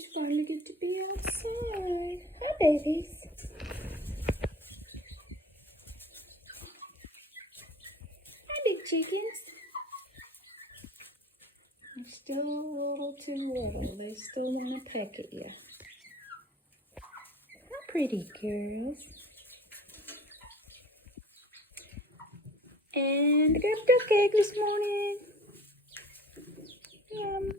babies finally get to be outside. Hi, babies. Hi, big chickens. They're still a little too little. They still want to peck at you. How pretty girls. And I got a duck egg this morning. Yum.